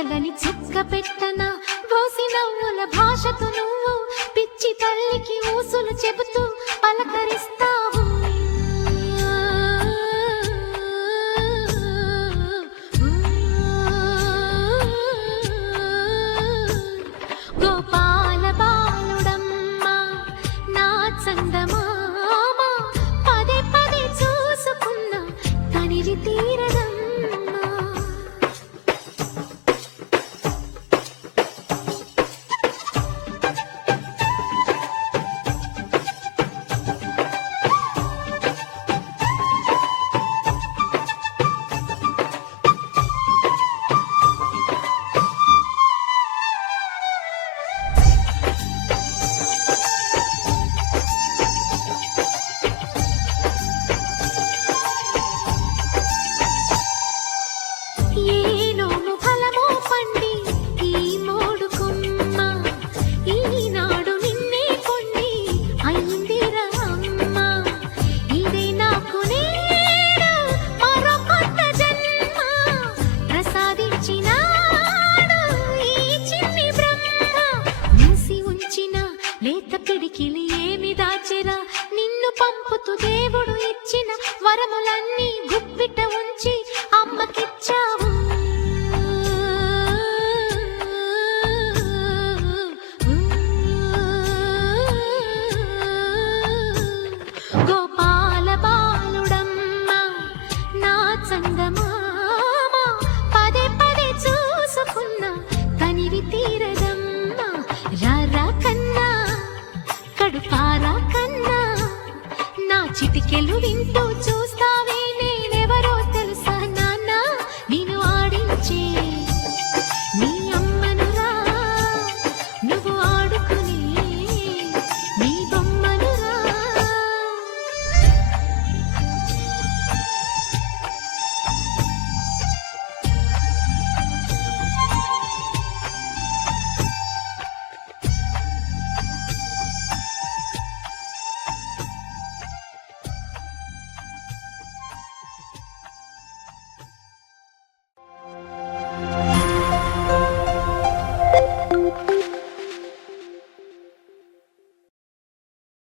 పగలని చుక్క పెట్టన బోసి నవ్వుల భాషతో నువ్వు పిచ్చి తల్లికి ఊసులు చెబుతూ పలకరిస్తావు. గోపాల బాలుడమ్మ నా చందమామ పదే పదే చూసుకున్న తనివి తీరదమ్మా. ఏనోము ఫలమో పండి ఈ మోడు కొమ్మ ఈనాడు నిన్నే కొండి అయిందిరా అమ్మ. ఇదే నాకు నేడు మరో కొత్త జన్మ ప్రసాదించినాడు ఈ చిన్ని బ్రహ్మ. మూసి ఉంచిన లేత పిడికిలి ఏమి దాచెరా నిన్ను పంపుతూ దేవుడు ఇచ్చిన వరములన్నీ గుప్పిట ఉంచి అమ్మకిచ్చావు. గోపాల బాలుడమ్మ నా చందమామ పదే పదే చూసుకున్న తనివి తీరదమ్మా. రారా కన్నా కడుపారా కన్నా నా చిటికెలు వింటూ చూస్తా